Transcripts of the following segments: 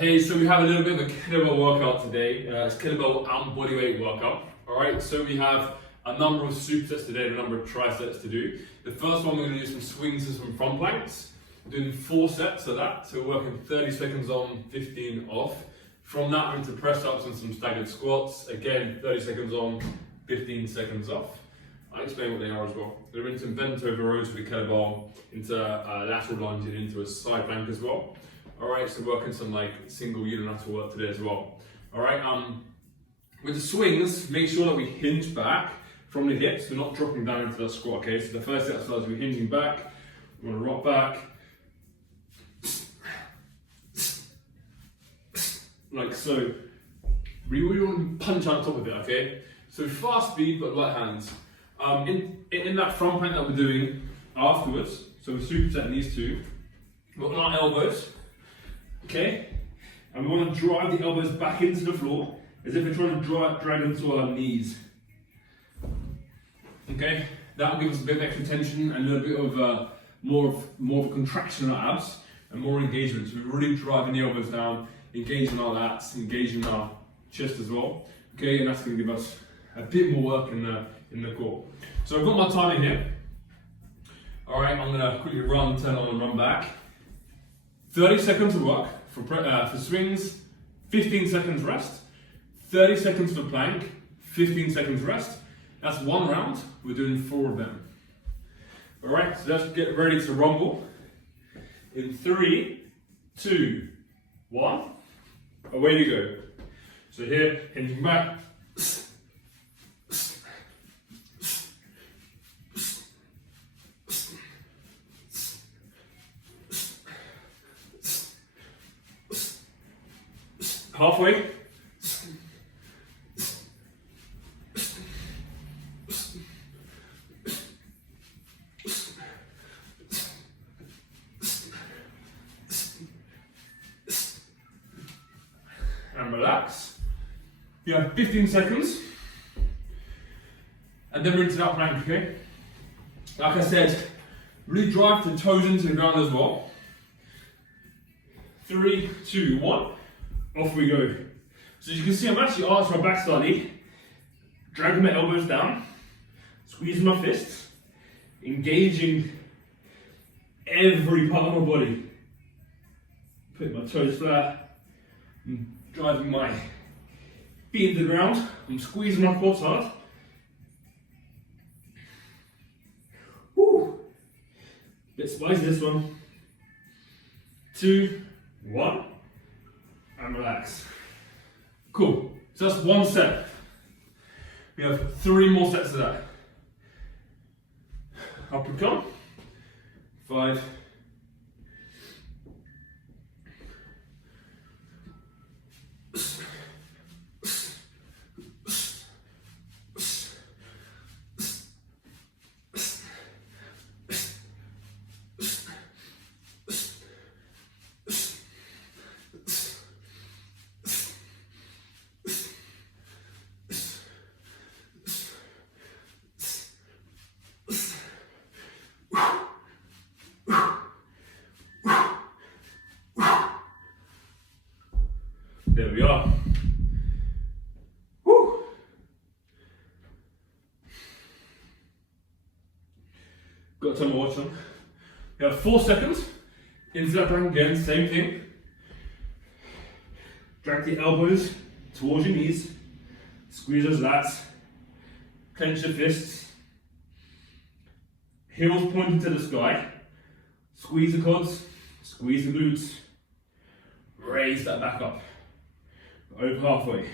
Hey, so we have a little bit of a kettlebell workout today. It's kettlebell and bodyweight workout. Alright, so we have a number of supersets today and a number of trisets to do. The first one we're going to do some swings and some front planks. We're doing 4 sets of that, so we're working 30 seconds on, 15 off. From that, we're into press ups and some staggered squats. Again, 30 seconds on, 15 seconds off. I'll explain what they are as well. They're into bent over rows with the kettlebell, into lateral lunge and into a side plank as well. Alright, so working some like single unilateral work today as well. Alright, with the swings, make sure that we hinge back from the hips. We're not dropping down into that squat, okay? So the first exercise, we're hinging back. We want to rock back. Like so. We really want to punch on top of it, okay? So fast speed, but right hands. In that front plank that we're doing afterwards, so we're supersetting these two, we're on our elbows. Okay, and we want to drive the elbows back into the floor as if we're trying to drag them to our knees. Okay, that will give us a bit of extra tension and a little bit of more of a contraction in our abs and more engagement. So we're really driving the elbows down, engaging our lats, engaging our chest as well. Okay, and that's going to give us a bit more work in the core. So I've got my timing here. All right, I'm going to quickly run, turn on, and run back. 30 seconds of work for swings, 15 seconds rest, 30 seconds for plank, 15 seconds rest. That's 1 round, we're doing 4 of them. All right, so let's get ready to rumble. In 3, 2, 1, away you go. So here, hinging back. Halfway. And relax. You have 15 seconds. And then we're into that plank, okay? Like I said, really drive the toes into the ground as well. 3, 2, 1. Off we go. So as you can see, I'm actually arching my back slightly, dragging my elbows down, squeezing my fists, engaging every part of my body. Putting my toes flat, and driving my feet into the ground. I'm squeezing my quads hard. Woo! Bit spicy this one. 2, 1. And relax. Cool. So that's 1 set. We have 3 more sets of that. Up we come. 5. 'There we are. Woo. Got to turn my watch on. We have 4 seconds. Into that plank again, same thing. Drag the elbows towards your knees. Squeeze those lats. Clench your fists. Heels pointing to the sky. Squeeze the quads. Squeeze the glutes. Raise that back up. Over halfway.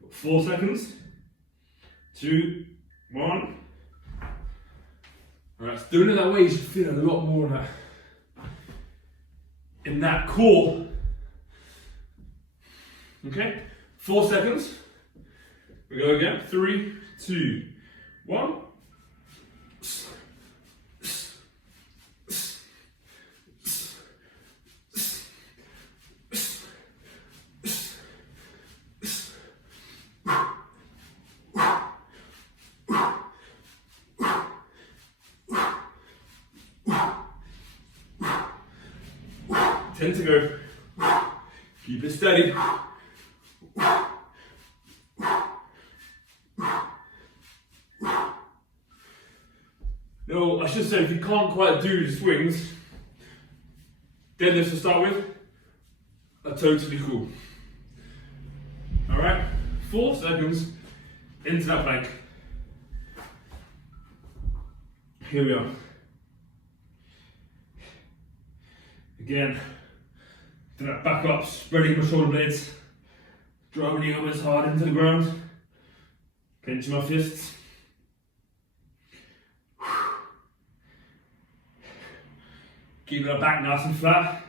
Got 4 seconds. 2, 1. Alright, doing it that way, you should feel a lot more in that core. Okay, 4 seconds. We go again. 3, 2, 1. 10 to go. Keep it steady. No, I should say, if you can't quite do the swings, deadlifts to start with are totally cool. Alright, 4 seconds into that plank. Here we are. Again, do that back up, spreading my shoulder blades, driving the elbows hard into the ground, clenching my fists. Keeping our back nice and flat.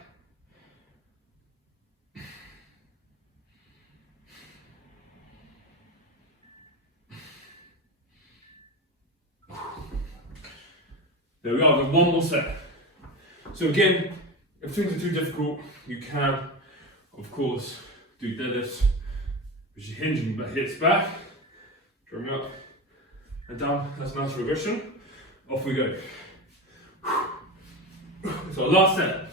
There we are, then one more set. So again, if things are too difficult, you can, of course, do deadlifts, which is hinging but hips back, drumming up and down. That's a nice regression. Off we go. So last set.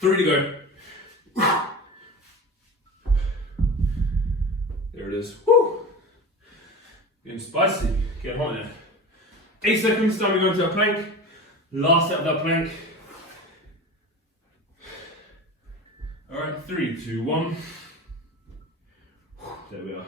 3 to go. There it is. Woo! Getting spicy. Get hot in it. 8 seconds, time to go into a plank. Last set of that plank. Alright, 3, 2, 1. There we are.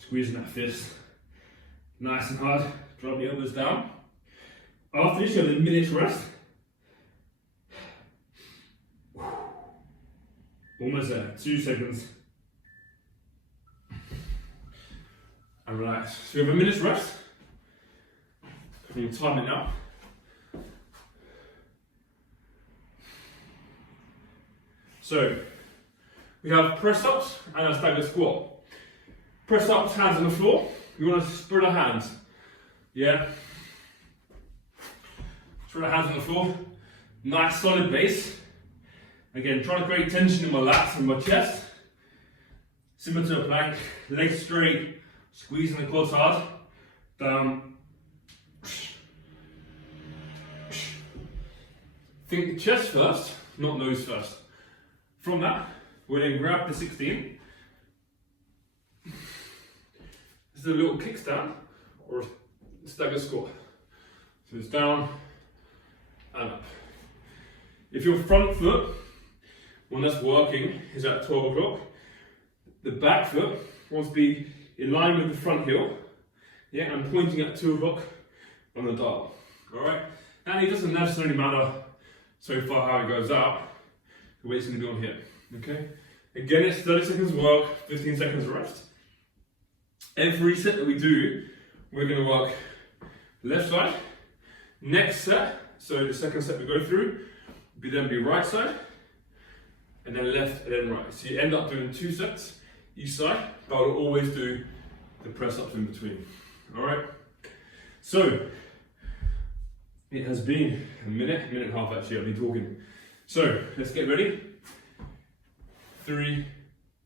Squeezing that fist nice and hard, drop the elbows down. After this, you have a minute's rest. Almost there, 2 seconds. And relax. So you have a minute's rest. You can time it now. So, we have press ups and a staggered squat. Press ups, hands on the floor. We want to spread our hands. Yeah? Spread our hands on the floor. Nice solid base. Again, trying to create tension in my lats and my chest. Similar to a plank. Legs straight. Squeezing the quads hard. Down. Think chest first, not nose first. From that, we'll then grab the 16. This is a little kickstand or a staggered squat. So it's down and up. If your front foot, when that's working, is at 12 o'clock, the back foot wants to be in line with the front heel, yeah, and pointing at 2 o'clock on the dial. Alright? And it doesn't necessarily matter so far how it goes up, the weight's going to be on here. Okay? Again, it's 30 seconds work, 15 seconds rest. Every set that we do, we're going to work left side. Next set, so the second set we go through, will then be right side, and then left, and then right. So you end up doing 2 sets each side, but I'll always do the press ups in between. Alright? So, it has been a minute and a half actually, I've been talking. So, let's get ready. 3,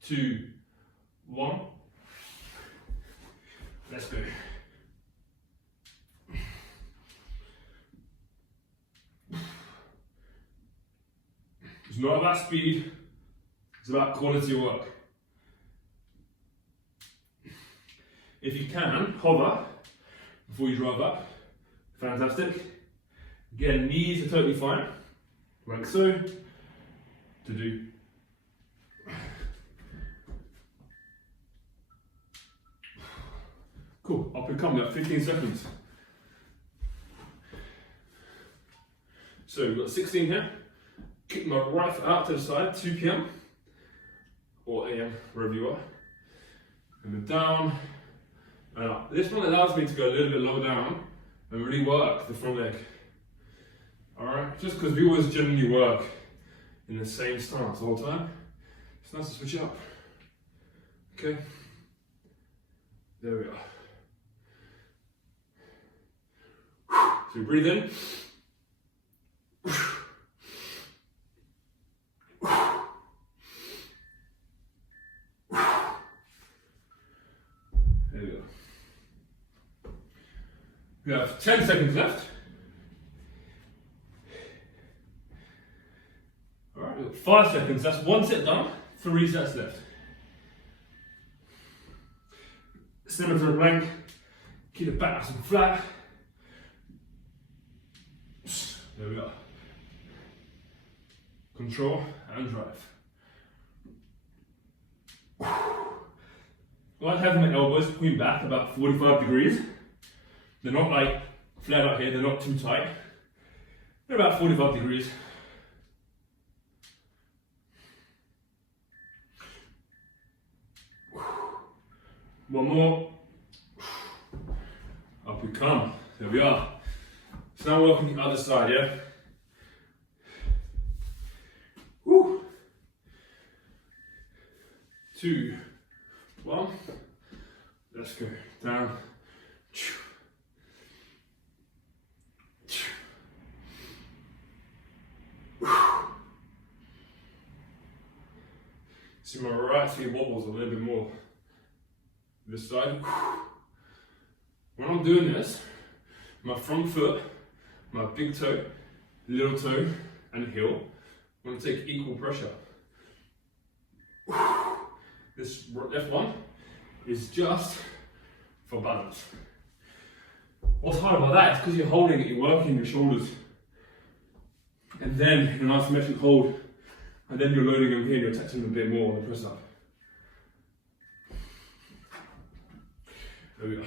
2, 1. Let's go. It's not about speed, it's about quality work. If you can, hover before you drive up. Fantastic. Again, knees are totally fine. Like so. To do. Cool, up and come, we have 15 seconds. So we've got 16 here. Kick my right foot out to the side, 2 p.m. or a.m., wherever you are. And then down and up. This one allows me to go a little bit lower down and really work the front leg. Alright, just because we always generally work in the same stance all the time, it's nice to switch up. Okay, there we are. So we breathe in. There we go. We have 10 seconds left. Alright, we've got 5 seconds. That's 1 set done, 3 sets left. Similar to the plank, keep the back nice and flat. There we go. Control and drive. I like having my elbows pointing back about 45 degrees. They're not like flat out here, they're not too tight. They're about 45 degrees. One more. Up we come. There we are. So now we're working the other side, yeah? Woo. 2, 1. Let's go. Down. See my right feet wobbles a little bit more. This side. When I'm doing this, my front foot, my big toe, little toe, and heel, I'm going to take equal pressure. This left one is just for balance. What's hard about that is because you're holding it, you're working your shoulders. And then in an isometric hold, and then you're loading them here, you're touching them a bit more on the press up. There we go.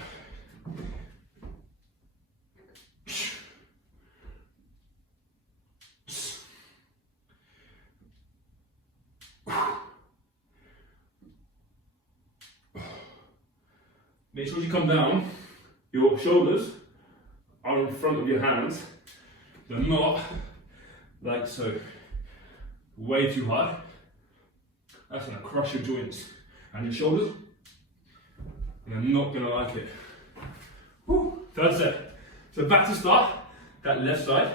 Make sure as you come down, your shoulders are in front of your hands. They're not like so. Way too hard. That's going to crush your joints and your shoulders. And I'm not going to like it. Woo. Third set. So back to start, that left side.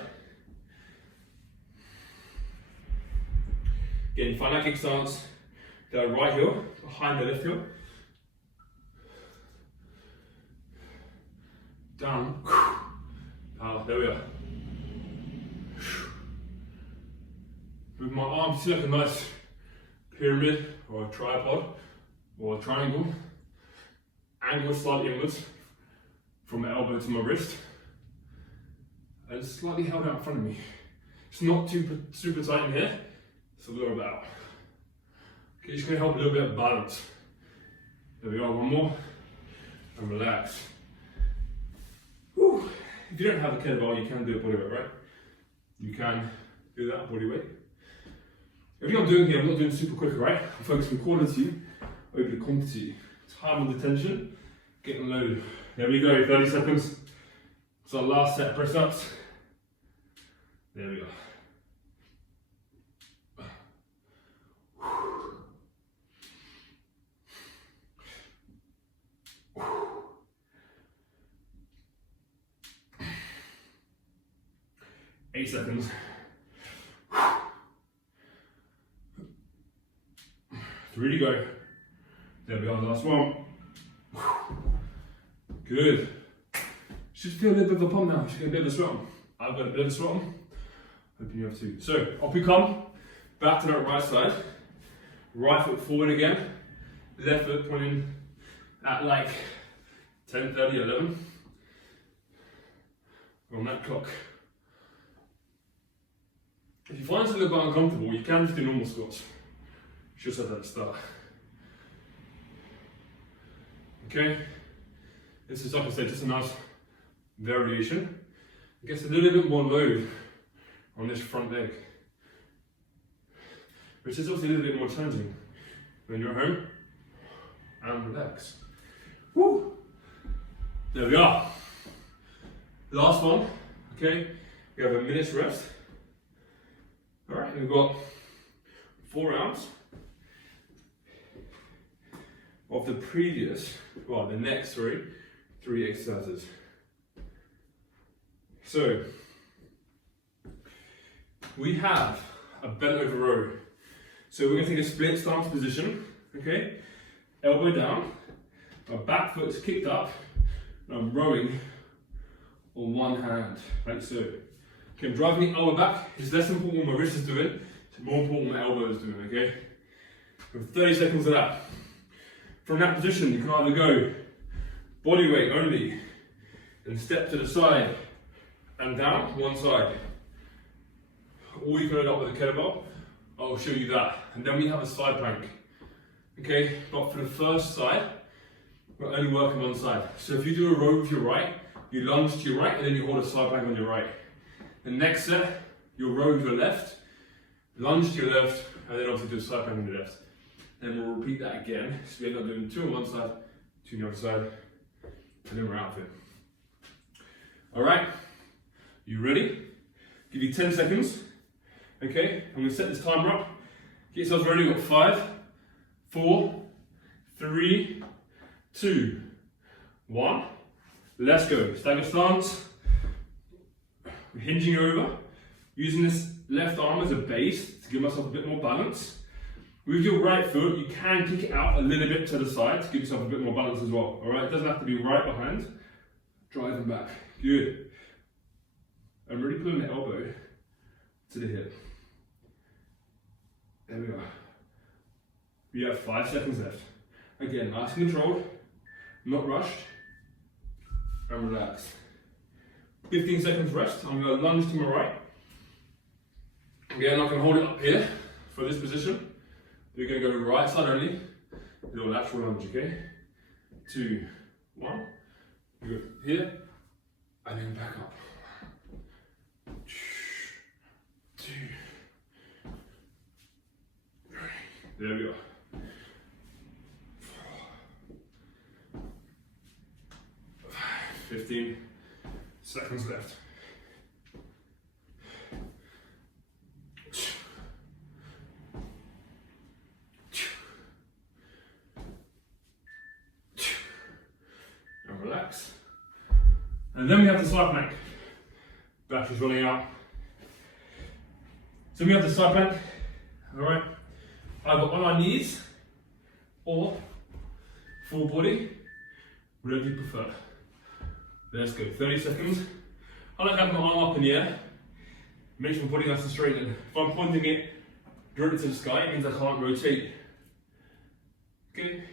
Again, find that kick stance. The right heel behind the left heel. Down. Oh, there we are. With my arms, see like a nice pyramid or a tripod or a triangle. Angle slightly inwards from my elbow to my wrist. And slightly held out in front of me. It's not too super tight in here. It's a little bit out. Okay, just gonna help a little bit of balance. There we go, one more. And relax. Whew. If you don't have a kettlebell, you can do a bodyweight, right? You can do that, bodyweight. Everything I'm doing here, I'm not doing super quick, right? I'm focusing quality over the quantity. Time on the tension, getting loaded. There we go, 30 seconds. It's our last set of press ups. There we go. Eight seconds. 3 to go. There we are, last one. Good. Should feel a little bit of a pump now. Should get a bit of a sweat on. I've got a bit of a sweat on. Hoping you have too. So, up we come. Back to that right side. Right foot forward again. Left foot pointing at like 10:30, 11. On that clock. If you find it a little bit uncomfortable, you can just do normal squats. Should have said that at the start. Okay, this is, like I said, just a nice variation. It gets a little bit more load on this front leg, which is obviously a little bit more challenging when you're at home and relax. Woo! There we are. Last one, okay? We have a minute's rest. All right, we've got 4 rounds of the next 3 exercises. So, we have a bent over row. So we're going to take a split stance position, okay? Elbow down, my back foot's kicked up, and I'm rowing on one hand, like so. Okay, I'm driving the elbow back. It's less important what my wrist is doing, it's more important what my elbow is doing, okay? We have 30 seconds of that. From that position, you can either go body weight only, and step to the side, and down, one side. Or you can load up with a kettlebell. I'll show you that. And then we have a side plank. Okay, but for the first side, we're only working one side. So if you do a row with your right, you lunge to your right, and then you hold a side plank on your right. The next set, you'll row to your left, lunge to your left, and then obviously do a side plank on your left. Then we'll repeat that again. So we end up doing 2 on one side, 2 on the other side, and then we're out of it. All right, you ready? Give you 10 seconds. Okay, I'm going to set this timer up. Get yourselves ready. We've got 5, 4, 3, 2, 1. Let's go. Stagger stance. We're hinging over, using this left arm as a base to give myself a bit more balance. With your right foot, you can kick it out a little bit to the side to give yourself a bit more balance as well. All right, it doesn't have to be right behind. Driving back. Good. I'm really pulling the elbow to the hip. There we are. We have 5 seconds left. Again, nice and controlled, not rushed, and relax. 15 seconds rest. I'm going to lunge to my right. Again, I'm going to hold it up here for this position. We're going to go right side only. Do a lateral lunge, okay? 2, 1. You go here, and then back up. 2. There we go. 15 seconds left. And relax. And then we have the side plank. Battery's running out. So we have the side plank. All right. Either on our knees or full body, whatever you prefer. Let's go, 30 seconds. I like having my arm up in the air. Make sure my body nice and straight. And if I'm pointing it directly to the sky, it means I can't rotate. Okay.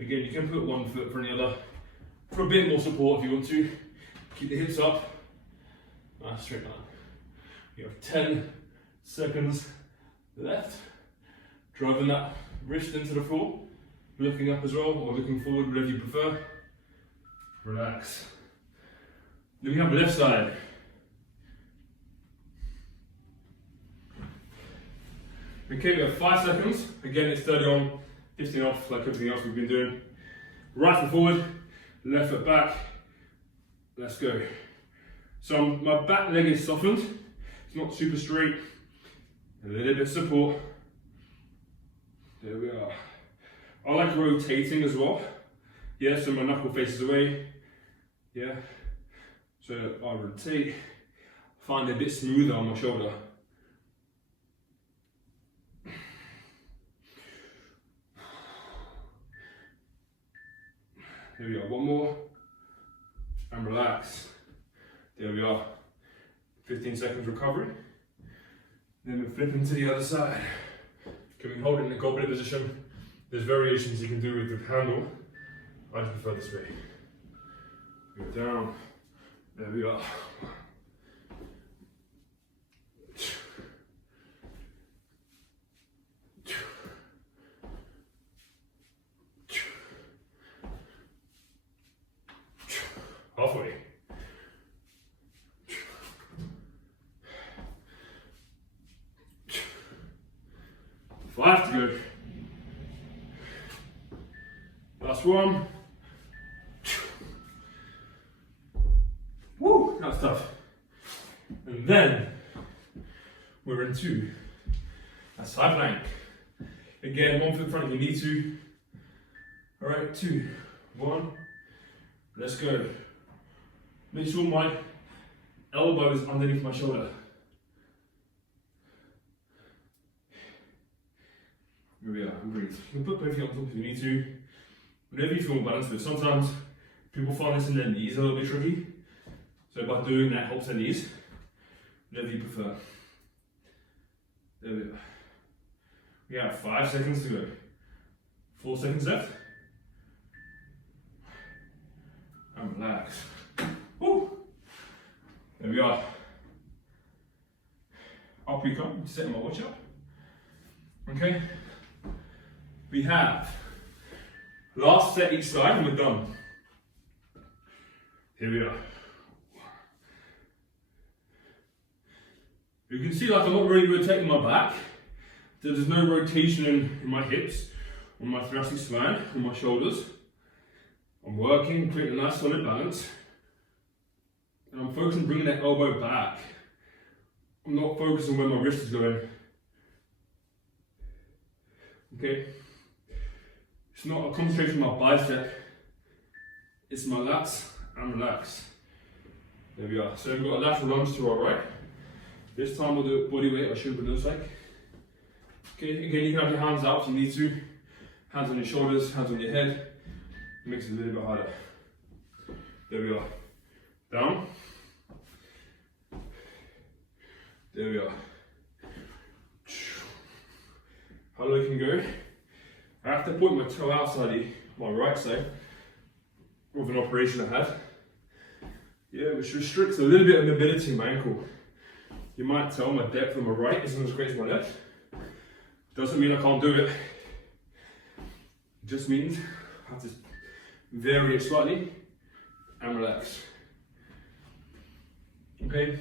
Again, you can put one foot for the other for a bit more support if you want to. Keep the hips up. Nice straight line. You have 10 seconds left. Driving that wrist into the floor, looking up as well, or looking forward, whatever you prefer. Relax. Then we have the left side. Okay, we have 5 seconds. Again, it's 30 on, 15 off, like everything else we've been doing. Right foot forward, left foot back. Let's go. So my back leg is softened. It's not super straight. A little bit of support. There we are. I like rotating as well. Yeah, so my knuckle faces away. Yeah. So I rotate, find it a bit smoother on my shoulder. There we go, one more. And relax. There we are. 15 seconds recovery. Then we flip into the other side. Can we hold it in the goblet position? There's variations you can do with the handle. I just prefer this way. Go down. There we are. Halfway. 5 to go. Last one. that's tough. And then we're into a side plank. Again, 1 foot front if you need to. All right, 2, 1, let's go. Make sure my elbow is underneath my shoulder. Here we are, and breathe. You can put both feet on top if you need to. Whatever you feel more balanced with. Sometimes people find this in their knees a little bit tricky. So by doing that helps their knees. Whatever you prefer. There we go. We have 5 seconds to go. 4 seconds left. And relax. Woo! There we are. Up we come, setting my watch up. Okay. We have last set each side and we're done. Here we are. You can see like I'm not really rotating my back. There's no rotation in my hips, on my thoracic spine, on my shoulders. I'm working, creating a nice solid balance. And I'm focusing on bringing that elbow back. I'm not focusing where my wrist is going. Okay? It's not a concentration on my bicep. It's my lats and relax. There we are. So we've got a lateral lunge to our right. This time we'll do it body weight or shoulder nose like. Okay, again you can have your hands out if you need to. Hands on your shoulders, hands on your head. It makes it a little bit harder. There we are. Down. There we are. How low you can go. I have to point my toe outside my right side with an operation I had. Yeah, which restricts a little bit of mobility in my ankle. You might tell my depth on my right isn't as great as my left. Doesn't mean I can't do it. It just means I have to vary it slightly and relax. Okay?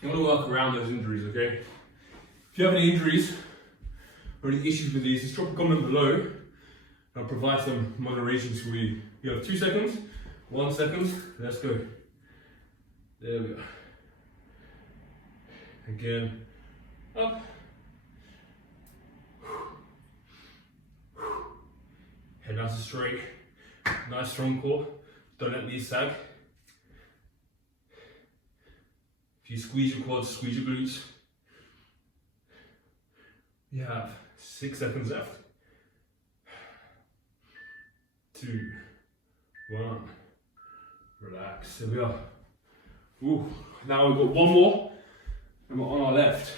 You want to work around those injuries, okay? If you have any injuries or any issues with these, just drop a comment below. I'll provide some moderations for you. You have 2 seconds, 1 second, let's go. There we go. Again, up. Head nice and straight. Nice strong core. Don't let these sag. If you squeeze your quads, squeeze your glutes. You have 6 seconds left. 2, 1. Relax. There we are. Ooh. Now we've got one more, and we're on our left.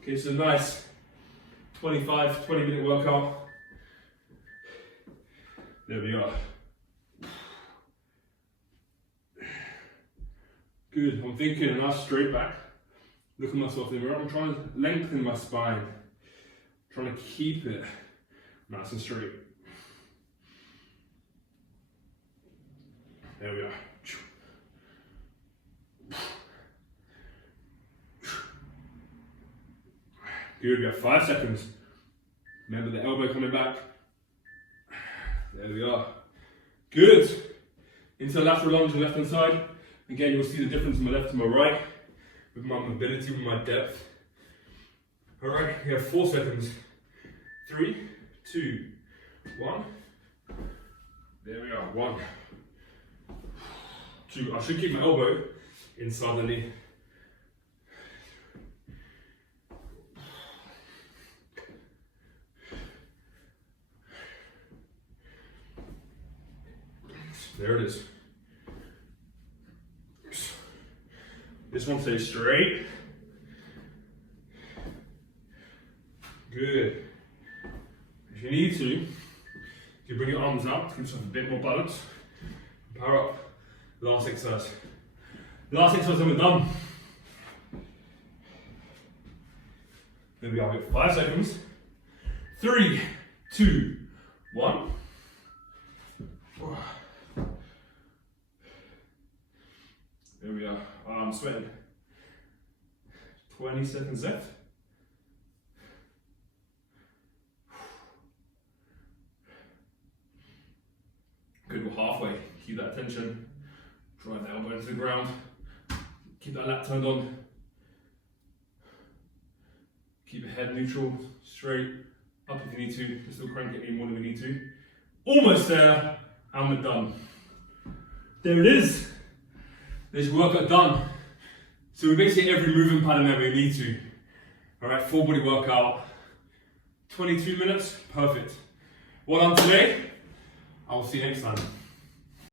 Okay, so nice 20-minute workout. There we are. Good. I'm thinking a nice straight back. Look at myself in the mirror. I'm trying to lengthen my spine. I'm trying to keep it nice and straight. There we are. Good, we have 5 seconds. Remember the elbow coming back. There we are. Good. Into lateral lunge on the left hand side. Again, you'll see the difference in my left to my right with my mobility, with my depth. All right, we have 4 seconds. 3, 2, 1. There we are. 1, 2. I should keep my elbow inside the knee. There it is. This one stays straight. Good. If you need to, you bring your arms out to give yourself a bit more balance. Power up. Last exercise. Last exercise and we're done. There we are. We have 5 seconds. 3, 2, 1. There we are. Oh, I'm sweating. 20 seconds left. Good, we're halfway. keep that tension. Drive the elbow into the ground. Keep that lat turned on. Keep your head neutral, straight, up if you need to. Just still crank it any more than we need to. Almost there, and we're done. There it is. There's your workout done. So we basically every movement pattern that we need to. Alright, full body workout. 22 minutes, perfect. Well done today. I will see you next time.